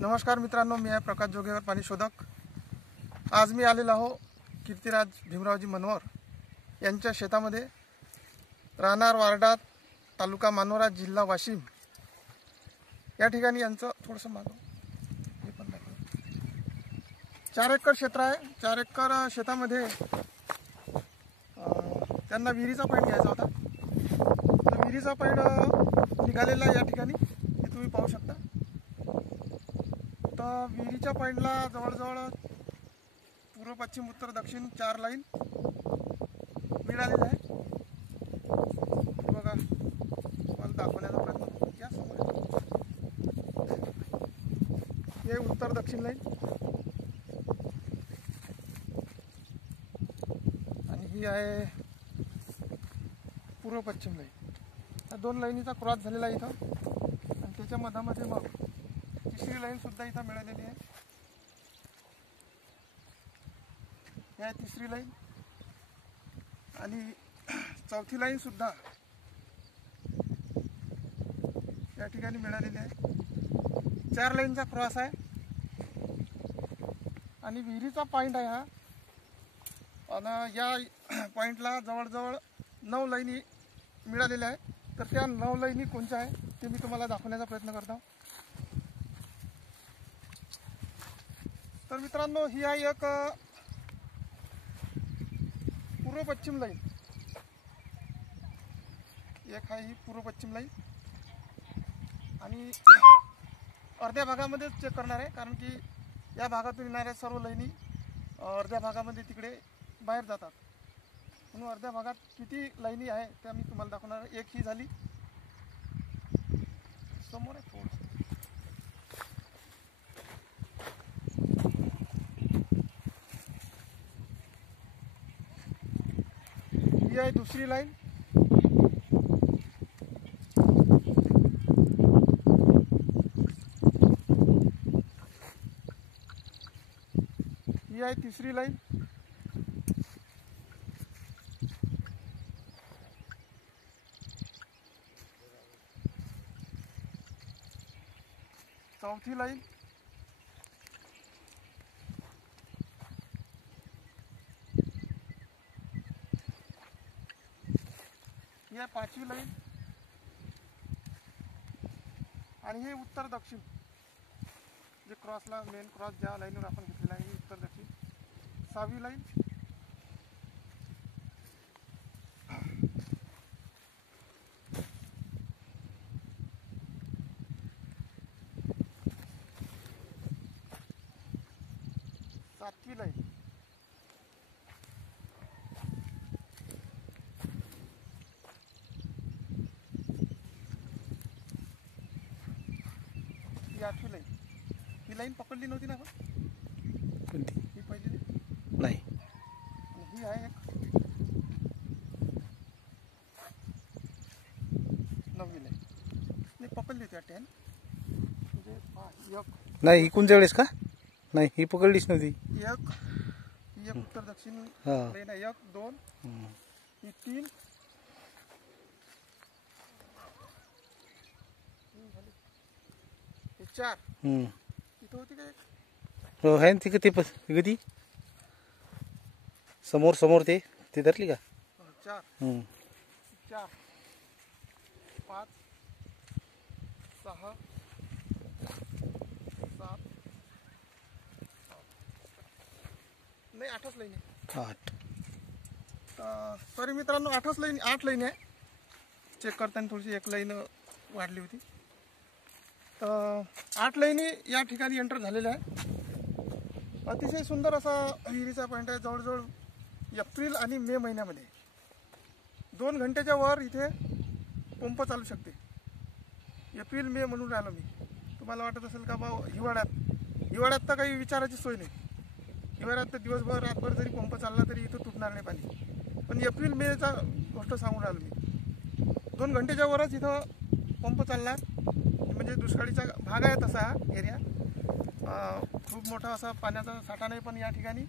नमस्कार मित्रांनो, मी आहे प्रकाश जोगेवर पाणी शोधक। आज मी आलेलो आहो कीर्तिराज भीमरावजी मनोहर यांच्या शेतामध्ये, राहणार वार्डा, तालुका मानोरा, जिल्हा वाशिम। या ठिकाणी यांचं थोडंसं मागं हे पण दाखव। 4 एकर क्षेत्र आहे। 4 एकर शेतामध्ये त्यांना विहिरीचा पाईप घ्यायचा होता। तर विहिरीचा पाईप निघालेला या ठिकाणी हे तुम्ही पाहू शकता। तर विहिरीच्या पॉइंटला जवळजवळ पूर्व, पश्चिम, उत्तर, दक्षिण 4 लाईन मिळालेल्या आहे। बघा, तुम्हाला दाखवण्याचा प्रयत्न करतो। या समोर हे उत्तर दक्षिण लाईन आणि ही आहे पूर्व पश्चिम लाईन। या 2 लाईनीचा क्रॉस झालेला आहे इथं, आणि त्याच्या मधामध्ये मग तिसरी लाईन सुद्धा इथं मिळालेली आहे। या तिसरी लाईन आणि चौथी लाईन सुद्धा या ठिकाणी मिळालेली आहे। 4 लाईनचा क्रॉस आहे आणि विहिरीचा पॉइंट आहे हा। आणि या पॉइंटला जवळजवळ 9 लाईनी मिळालेल्या आहे। तर त्या 9 लाईनी कोणत्या आहे ते मी तुम्हाला दाखवण्याचा प्रयत्न करतो। तर मित्रांनो, ही आहे एक पूर्व पश्चिम लाईन, एक आहे ही पूर्व पश्चिम लाईन। आणि अर्ध्या भागामध्ये चेक करणार आहे, कारण की या भागातून येणाऱ्या सर्व लाईनी अर्ध्या भागामध्ये तिकडे बाहेर जातात, म्हणून अर्ध्या भागात किती लाईनी आहे त्या मी तुम्हाला दाखवणार आहे। एक ही झाली, समोर आहे थोडं, ही आहे दुसरी लाईन, ही आहे तिसरी लाईन, चौथी लाईन, ही आहे 5वी लाईन, आणि हे उत्तर दक्षिण जे क्रॉसला मेन क्रॉस ज्या लाईनवर आपण घेतलेला आहे, उत्तर दक्षिण 6वी लाईन, सातवी लाईन, ही 8वी लाईन। ही लाईन पकडली नव्हती ना आपण, ही पहिली नाही। ही आहे एक 9वी लाईन, मी पकडली होती वाटते, म्हणजे एक नाही, ही कोणत्या वेळेस का नाही, ही पकडलीच नव्हती। एक उत्तर दक्षिण लाईन आहे, 1 2 ही 3 ही 4 इथं होती का? हो आहे ना, ती कधी समोर समोर ते धरली का? 4 4 5 6 7 नाही 8च लाईन आहे। 8 सॉरी मित्रांनो, 8च लाईन, 8 लाईन आहे। चेक करताना थोडीशी एक लाईन वाढली होती। तर 8 लाईनी या ठिकाणी एंटर झालेल्या आहे। अतिशय सुंदर असा विहिरीचा पॉईंट आहे। जवळजवळ एप्रिल आणि मे महिन्यामध्ये 2 घंट्याच्या वर इथे पंप चालू शकते। एप्रिल मे म्हणून राहिलो मी। तुम्हाला वाटत असेल का बा हिवाळ्यात तर काही विचारायची सोय नाही। हिवाळ्यात तर दिवसभर रातभर जरी पंप चालला तरी इथं तुटणार नाही पाणी, पण एप्रिल मेचा गोष्ट सांगून राहिलो मी। 2 घंट्याच्या वरच इथं पंप चालला, म्हणजे दुष्काळीचा भाग आहे तसा हा एरिया। खूप मोठा असा पाण्याचा साठा नाही, पण या ठिकाणी